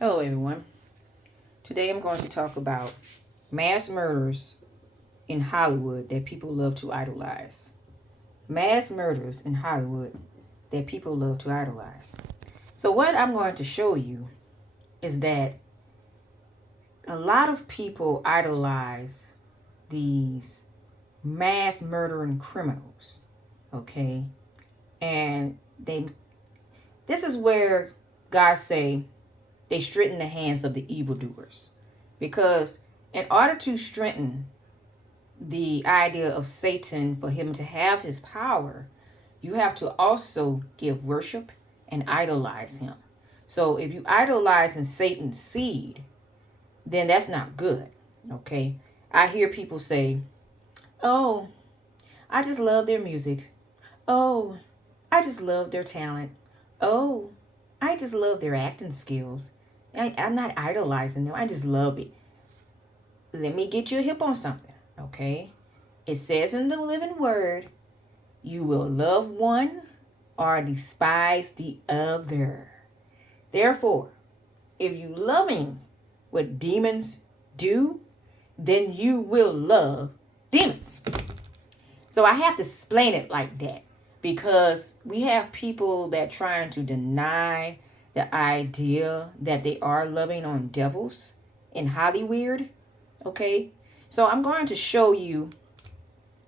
Hello, everyone. Today I'm going to talk about mass murders in Hollywood that people love to idolize. Mass murders in Hollywood that people love to idolize. So, what I'm going to show you is that a lot of people idolize these mass murdering criminals. Okay? And this is where God say, they straighten the hands of the evildoers. Because in order to strengthen the idea of Satan for him to have his power, you have to also give worship and idolize him. So if you idolize in Satan's seed, then that's not good. Okay? I hear people say, oh, I just love their music. Oh, I just love their talent. Oh, I just love their acting skills. I'm not idolizing them. I just love it. Let me get you a hip on something, okay? It says in the living word, you will love one or despise the other. Therefore, if you loving what demons do, then you will love demons. So I have to explain it like that because we have people that trying to deny the idea that they are loving on devils in Hollyweird. Okay, so I'm going to show you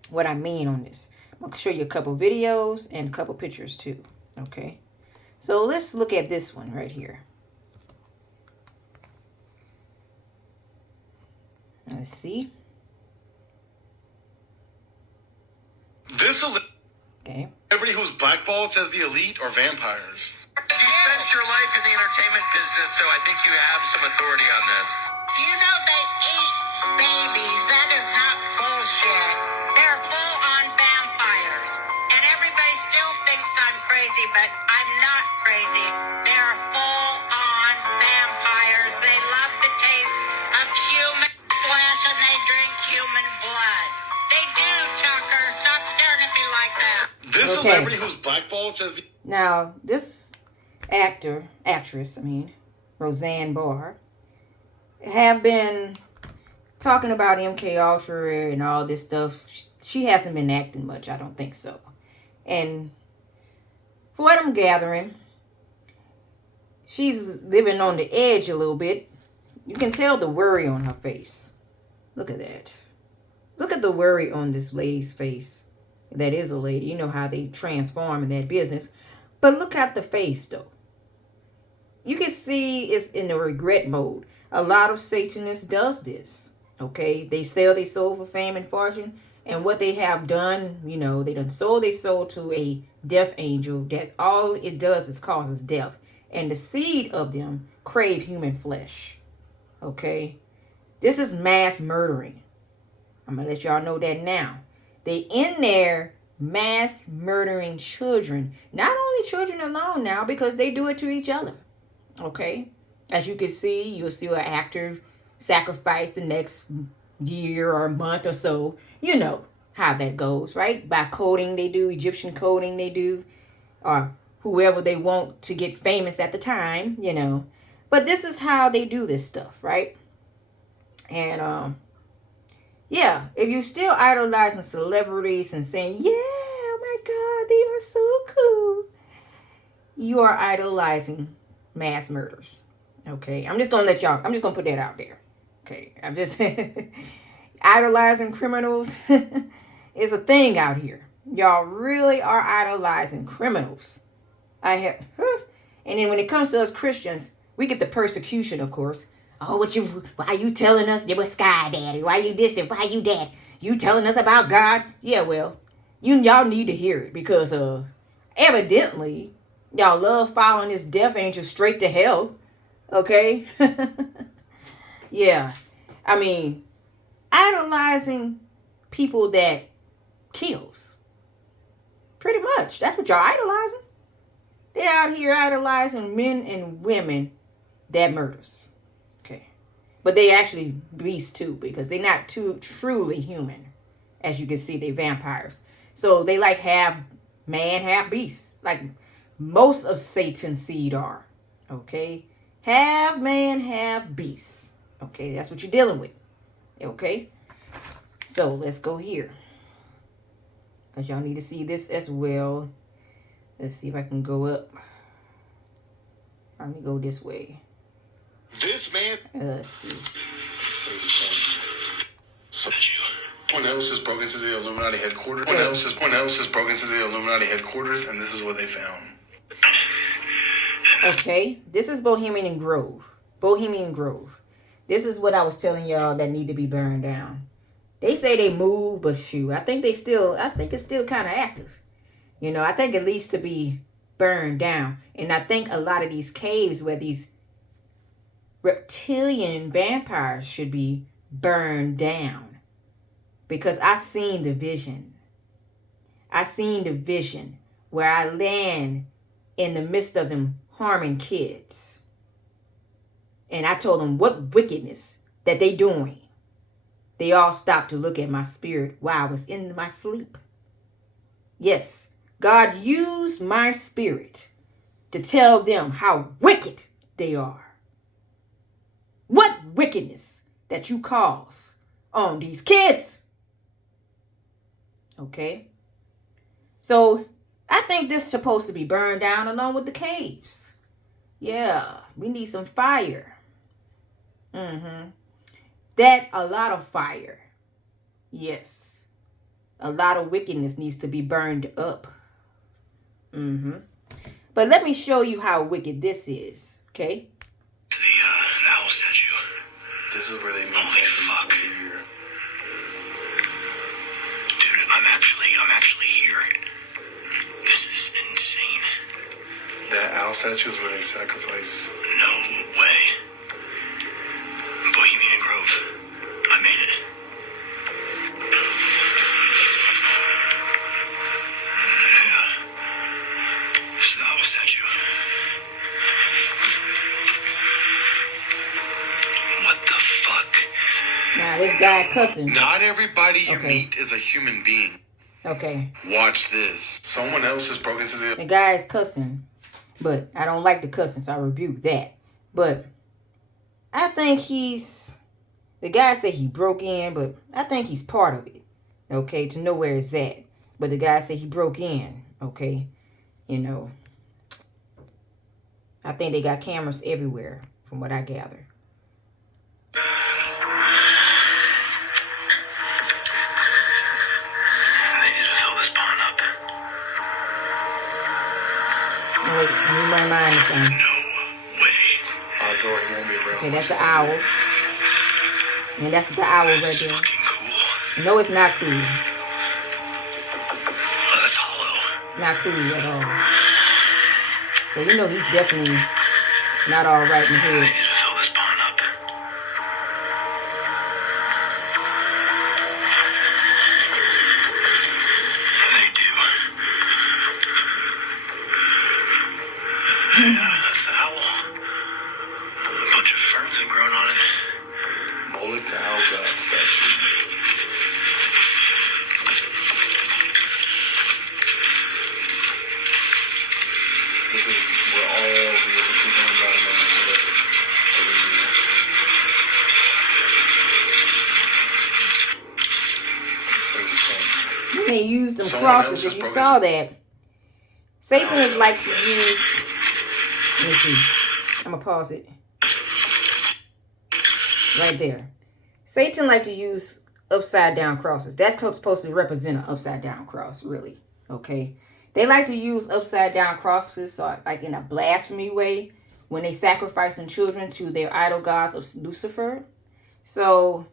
what I mean on this. I'm going to show you a couple videos and a couple pictures too. Okay, so let's look at this one right here. Let's see. This Okay. celebrity who's blackballed says the elite are vampires. You spent your life in the entertainment business, so I think you have some authority on this. You know they eat babies. That is not bullshit. They're full-on vampires. And everybody still thinks I'm crazy, but I'm not crazy. They're full-on vampires. They love the taste of human flesh and they drink human blood. They do, Tucker. Stop staring at me like that. This Okay. celebrity who's blackballed says the Now, this actress, Roseanne Barr, have been talking about MK Ultra and all this stuff. She hasn't been acting much, I don't think so. And for what I'm gathering, she's living on the edge a little bit. You can tell the worry on her face. Look at that. Look at the worry on this lady's face. That is a lady. You know how they transform in that business. But look at the face, though. You can see it's in the regret mode. A lot of Satanists does this. Okay? They sell their soul for fame and fortune. And what they have done, they done sold their soul to a death angel. That all it does is causes death. And the seed of them crave human flesh. Okay? This is mass murdering. I'm going to let y'all know that now. They in there mass murdering children. Not only children alone now, because they do it to each other. Okay? As you can see, you'll see an actor sacrifice the next year or month or so. You know how that goes, right? By coding they do, Egyptian coding they do, or whoever they want to get famous at the time, But this is how they do this stuff, right? And yeah, if you still idolizing celebrities and saying, yeah, oh my God, they are so cool, you are idolizing mass murders. Okay, I'm just going to put that out there. Okay, I'm just idolizing criminals is a thing out here. Y'all really are idolizing criminals. And then when it comes to us Christians, we get the persecution, of course. Oh, why you telling us there was Sky Daddy? Why you this and why you that? You telling us about God? Yeah, well, y'all need to hear it because evidently y'all love following this death angel straight to hell. Okay? Yeah. Idolizing people that kills. Pretty much. That's what y'all idolizing. They're out here idolizing men and women that murders. Okay. But they actually beasts too, because they're not too truly human. As you can see, they're vampires. So they like half man, half beast. Like most of Satan's seed are. Okay. Half man, half beast. Okay, that's what you're dealing with. Okay, so let's go here, because y'all need to see this as well. Let's see if I can go up. Let me go this way. This man. Let's see. Someone else just broke into the Illuminati headquarters. Someone else just broke into the Illuminati headquarters, and this is what they found. Okay, this is Bohemian Grove. Bohemian Grove. This is what I was telling y'all that need to be burned down. They say they move, but shoot, I think it's still kind of active. You know, I think it needs to be burned down. And I think a lot of these caves where these reptilian vampires should be burned down. Because I seen the vision. I seen the vision where I land in the midst of them harming kids. And I told them what wickedness that they doing. They all stopped to look at my spirit while I was in my sleep. Yes, God used my spirit to tell them how wicked they are. What wickedness that you cause on these kids. Okay. So I think this is supposed to be burned down along with the caves. Yeah, we need some fire. That a lot of fire. Yes. A lot of wickedness needs to be burned up. But let me show you how wicked this is. Okay? The owl statue. This is where they meet. Holy fuck. Dude, I'm actually here. This is insane. That owl statue is where they sacrifice. No way. Bohemian Grove. I made it. Yeah. It's the owl statue. What the fuck? Now this guy cussing. Not everybody you Okay. meet is a human being. Okay. Watch this. Someone else just broke into the... The guy is cussing. But I don't like the cussing, so I rebuke that. But I think the guy said he broke in, but I think he's part of it. Okay, to know where it's at. But the guy said he broke in. Okay, you know. I think they got cameras everywhere, from what I gather. They need to fill this pond up. Wait, let me run mine this time. No way. Odds are he won't be around. Okay, that's the owl. And that's the owl right It's there. fucking cool. No, it's not cool. Oh, that's hollow. It's not cool at all. So you know he's definitely not all right in the They head. need to fill this pond up. They do. Yeah, that's the owl. A bunch of ferns have grown on it. Bullet the owl god statue. This is where all the other people in Mammon is living. When they used them Someone else crosses, just if you broke saw his- that, Satan is like to use. Let me see. I'm gonna pause it. Right there. Satan like to use upside down crosses. That's supposed to represent an upside down cross, really. Okay. They like to use upside down crosses, so like in a blasphemy way, when they sacrificing children to their idol gods of Lucifer. So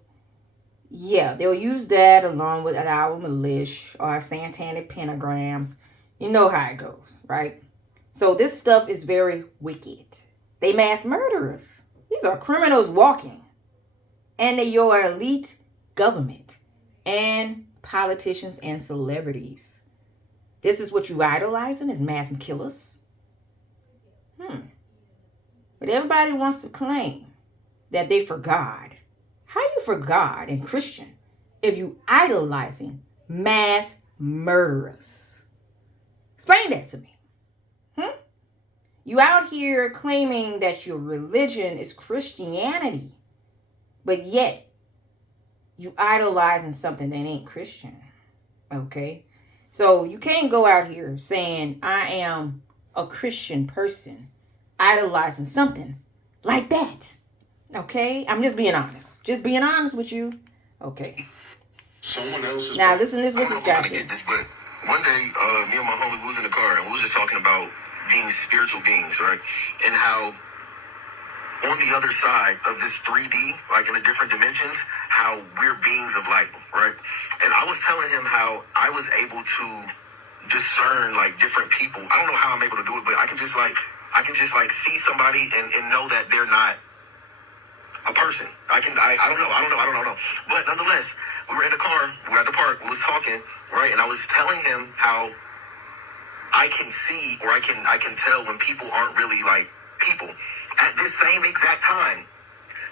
yeah, they'll use that along with an owl militia or satanic pentagrams. You know how it goes, right? So this stuff is very wicked. They mass murderers. These are criminals walking. And they're your elite government and politicians and celebrities. This is what you idolizing is mass killers. But everybody wants to claim that they for God. How you for God and Christian if you idolizing mass murderers? Explain that to me. You out here claiming that your religion is Christianity, but yet you idolizing something that ain't Christian. Okay? So you can't go out here saying, I am a Christian person, idolizing something like that. Okay? I'm just being honest. Just being honest with you. Okay. Someone else's. Now listen to this. What this guy Get said. this, but one day, me and my homie we was in the car and we was just talking about being spiritual beings, right? And how on the other side of this 3D, like in the different dimensions, how we're beings of light, right? And I was telling him how I was able to discern like different people. I don't know how I'm able to do it, but I can just like see somebody and know that they're not a person. I don't know. But nonetheless, we were in the car, we were at the park, we was talking, right? And I was telling him how I can see or I can tell when people aren't really like people. At this same exact time,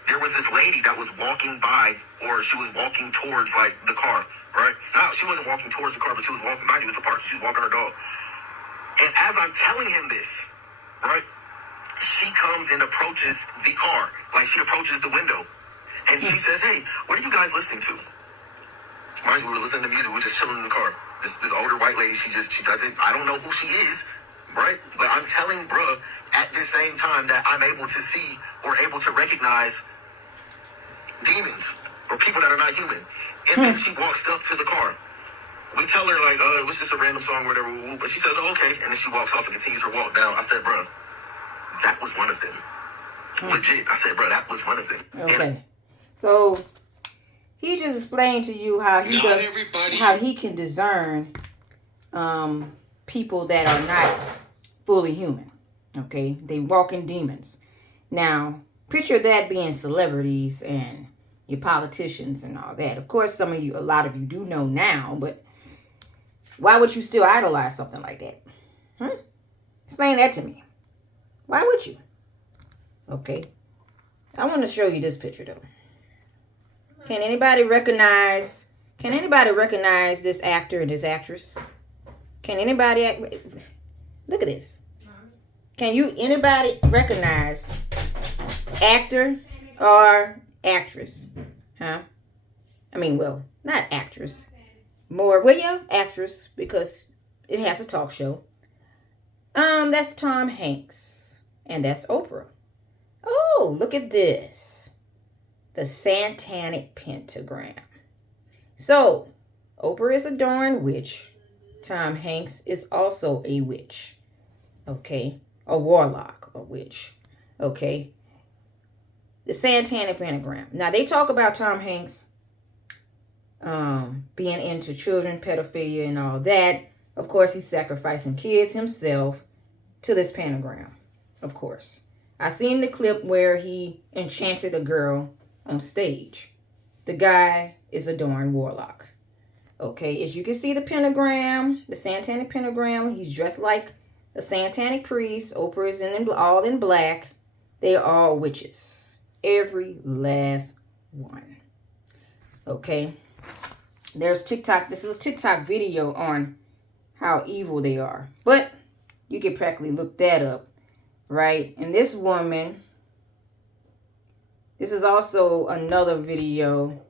there was this lady that was walking by, or she was walking towards like the car, right? No, she wasn't walking towards the car, but she was walking, mind you, it was a park, she was walking her dog. And as I'm telling him this, right, she comes and approaches the car, like she approaches the window. And she says, hey, what are you guys listening to? Mind you, we were listening to music, we were just chilling in the car. This older white lady, she doesn't, I don't know who she is, right? But I'm telling bruh at the same time that I'm able to see or able to recognize demons or people that are not human. And then she walks up to the car. We tell her like, it was just a random song, whatever, but she says, oh, okay. And then she walks off and continues her walk down. I said, bruh, that was one of them. Legit. I said, bruh, that was one of them. Okay. So he just explained to you how he can discern people that are not fully human. Okay, they walk in demons. Now, picture that being celebrities and your politicians and all that. Of course, a lot of you do know now, but why would you still idolize something like that? Explain that to me. Why would you? Okay, I want to show you this picture though. Can anybody recognize this actor and this actress? Can anybody look at this? Can anybody recognize actor or actress? Huh? I mean, well, not actress. Actress, because it has a talk show. That's Tom Hanks. And that's Oprah. Oh, look at this. The satanic pentagram. So, Oprah is a darn witch. Tom Hanks is also a witch. Okay? A warlock, a witch. Okay? The satanic pentagram. Now, they talk about Tom Hanks being into children, pedophilia, and all that. Of course, he's sacrificing kids himself to this pentagram. Of course. I seen the clip where he enchanted a girl on stage. The guy is a darn warlock. Okay, as you can see the pentagram, the satanic pentagram, he's dressed like the satanic priest. Oprah is all in black. They are all witches. Every last one. Okay, there's TikTok. This is a TikTok video on how evil they are. But you can practically look that up, right? And this woman, this is also another video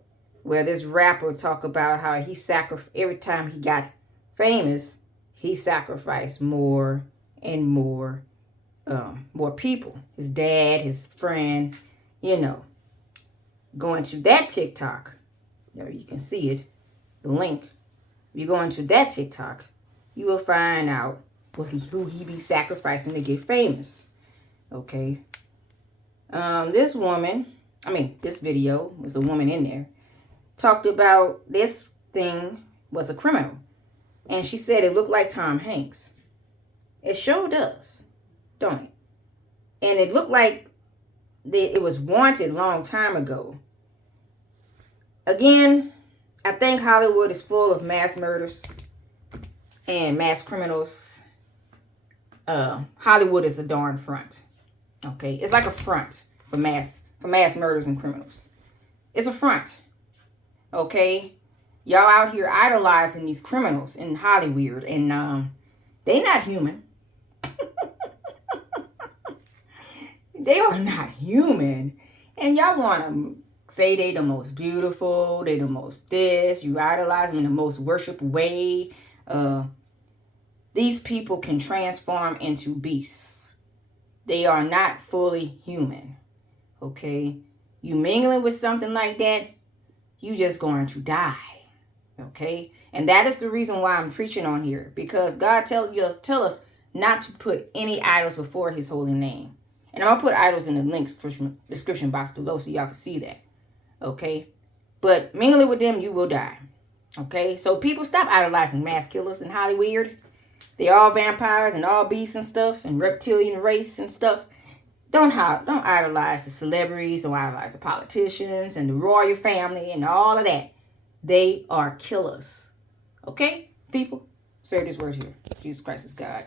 where this rapper talk about how he every time he got famous, he sacrificed more and more people. His dad, his friend, Going to that TikTok, there you can see it, the link. If you go into that TikTok, you will find out who he be sacrificing to get famous. Okay. This video was a woman in there, talked about this thing was a criminal. And she said it looked like Tom Hanks. It sure does, don't it? And it looked like it was wanted a long time ago. Again, I think Hollywood is full of mass murders and mass criminals. Hollywood is a darn front. Okay, it's like a front for mass murders and criminals. It's a front. Okay, y'all out here idolizing these criminals in Hollyweird, and they not human. They are not human. And y'all want to say they the most beautiful, they the most this, you idolize them in the most worship way. These people can transform into beasts. They are not fully human. Okay? You mingling with something like that, you just going to die. Okay? And that is the reason why I'm preaching on here. Because God tell us not to put any idols before his holy name. And I'm going to put idols in the link description box below so y'all can see that. Okay? But mingling with them, you will die. Okay? So people, stop idolizing mass killers and Hollyweird. They're all vampires and all beasts and stuff. And reptilian race and stuff. Don't idolize the celebrities. Don't idolize the politicians and the royal family and all of that. They are killers. Okay? People, say this word here. Jesus Christ is God.